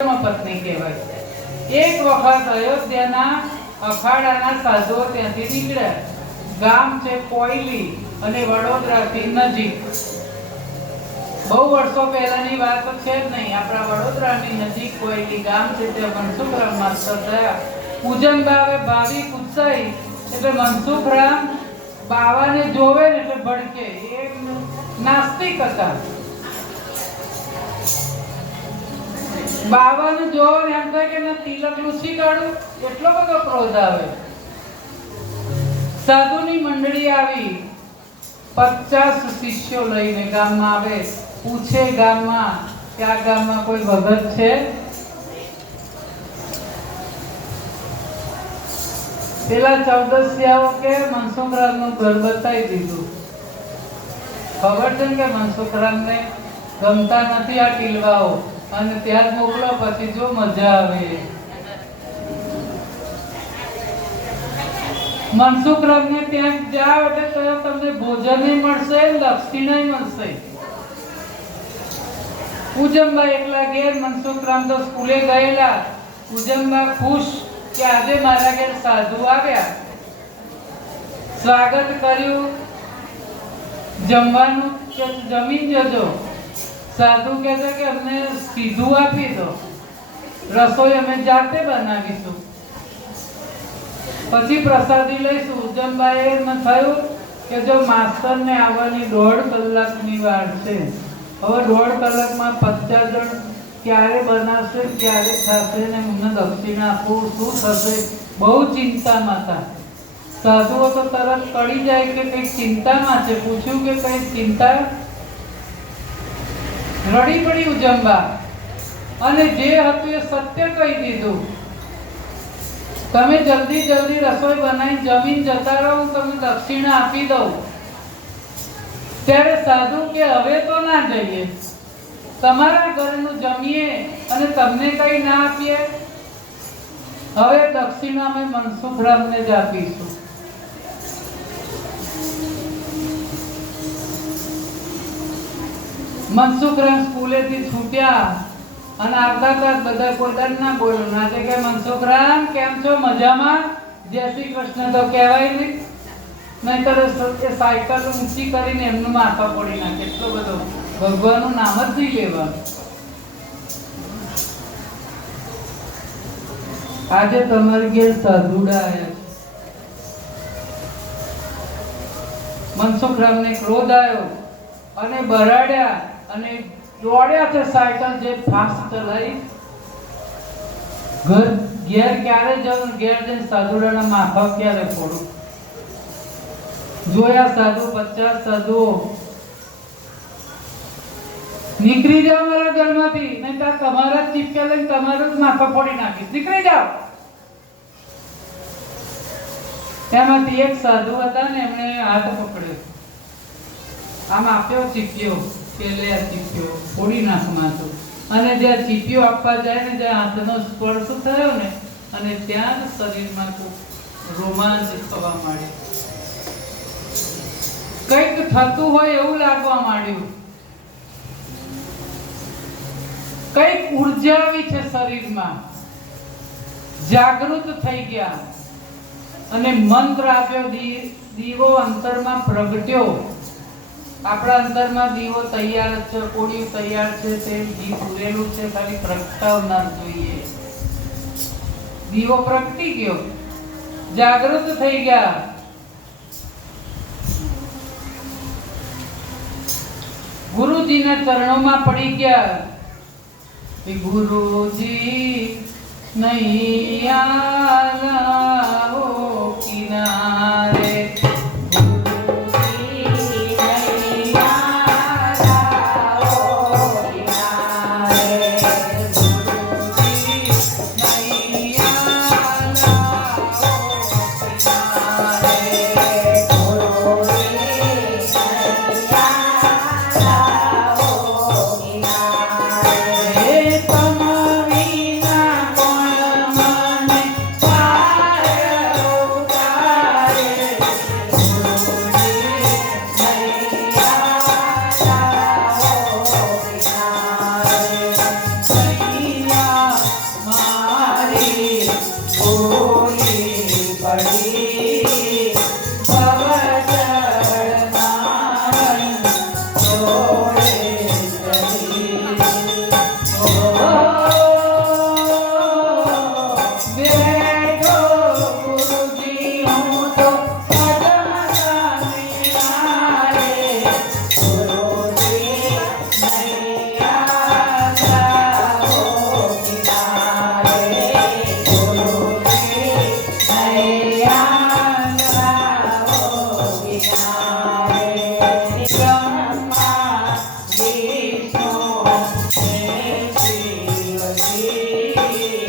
પત્ની કહેવાય. એક વખત અયોધ્યાના અખાડાના સાધુઓ ત્યાંથી નીકળ્યા. ગામ છે કોયલી અને વડોદરાથી નજીક. બહુ વર્ષો પહેલાની વાત છે જ નહીં. આપણા વડોદરાની નજીક કોયલી ગામ છે. ત્યાં મનસુખરામ માસ્ટર થયા. પૂજનબા હવે ભાવિક ઉત્સાહી એટલે મનસુખરામ બાવાને જોવે ને એટલે ભડકે. એ નાસ્તિક હતા. બાવાને જોવો ને એમ થાય કે તિલક લૂછી કાઢું, એટલો બધો ક્રોધ આવે. સાધુની મંડળી આવી 50 શિષ્યો લઈને ગામમાં આવે. પૂછે ગામમાં કે આ ગામમાં કોઈ ભગત છે? પેલા 14 કે મનસુખરામનું ઘર બતાવી દીધું. ખબર છે કે મનસુખરામને ગમતા નથી આ ટીલવાઓ, અને ત્યાં મોકલો પછી જો મજા આવે. મનસુખરામને ત્યાં જાવ એટલે તમને ભોજન મળશે, દક્ષિણા મળશે. પૂજનબા એકલા ઘેર, મનસુખરામ તો સ્કૂલે ગયેલા. પૂજનબા ખુશ કે આજે મારા ઘેર સાધુ આવ્યા. સ્વાગત કર્યું. જમવાનું કે જમીન જજો. સાધુ કહે છે કે અમને સીધું આપી દો, રસોઈ અમે જાતે બનાવીશું, પછી પ્રસાદી લઈશું. ઉજ્જૈનબાએ એમ થયું કે જો માસ્તરને આવવાની 1.5 કલાકની વાર છે, હવે 1.5 કલાકમાં 50 જણ ક્યારે બનાવશે, ક્યારે થશે ને એમને દક્ષિણા આપવું, શું થશે? બહુ ચિંતામાં હતા. સાધુઓ તો તરત કળી જાય કે કંઈક ચિંતામાં છે. પૂછ્યું કે કઈ ચિંતા? રડી પડી ઉજ્જૈનબા અને જે હતું એ સત્ય કહી દીધું. તમે જલ્દી જલ્દી રસોઈ બનાવી જમીન જતા રહો, હું તમને દક્ષિણા આપી દઉં. ત્યારે સાધુ કે હવે તો ના જઈએ, તમારા ઘરનું જમીએ અને તમને કઈ ના આપીએ. હવે દક્ષિણા અમે મનસુખરામને જ આપીશું. મનસુખરામ સ્કૂલેથી છૂટ્યા અને આવતા બધા કોઈ ના બોલ્યું. નાતે કે મનસુખરામ કેમ છો? મજામાં? જય શ્રી કૃષ્ણ તો કહેવાય નહીં, નહીંતર એ સાયકલ ઊંચી કરીને એમનું માથા પડી નાખે. એટલો બધો ભગવાનનું નામ જ નહીં લેવાનું. આજે તમારી ઘેર સાધુડા આવ્યા છે. મનસુખરામને ક્રોધ આવ્યો અને બરાડ્યા અને દોડ્યા છે સાયકલ જે ફાસ્ટ ચલાવી. ઘેર ક્યારે જવું, ઘેર જઈને સાધુડાના માથા ક્યારે ફોડું. જોયા સાધુ 50 સાધુઓ. નીકળી જાઓ મારા ઘરમાંથી, નહીં તો તમારા જ ચીપક્યા લઈને તમારું જ માથા ફોડી નાખીશ. નીકળી જાઓ. તેમાંથી એક સાધુ હતા ને, એમણે હાથ પકડ્યો, આમ આપ્યો ચીપિયો કે લે આ ચીપિયો ફોડી નાખમાં તો. અને જ્યાં ચીપિયો આપવા જાય ને, જ્યાં હાથનો સ્પર્શ થયો ને, અને ત્યાં જ શરીરમાં રોમાંચ થવા માંડ્યો. કંઈક થતું હોય એવું લાગવા માંડ્યું. કંઈક ઉર્જા આવી છે શરીરમાં. જાગૃત થઈ ગયા અને મંત્ર આપ્યો. દીવો અંતરમાં પ્રગટ્યો. આપણા અંદરમાં દીવો તૈયાર છે, કોડિયું તૈયાર છે, તે ઘી પૂરેલું છે, ખાલી પ્રગટાવનાર જોઈએ. દીવો પ્રગટી ગયો. જાગૃત થઈ ગયા. ગુરુજીના ચરણોમાં પડી ગયા. ગુરુજી નૈયા લાવો કિનારે, તમારી ના કોણ મને કી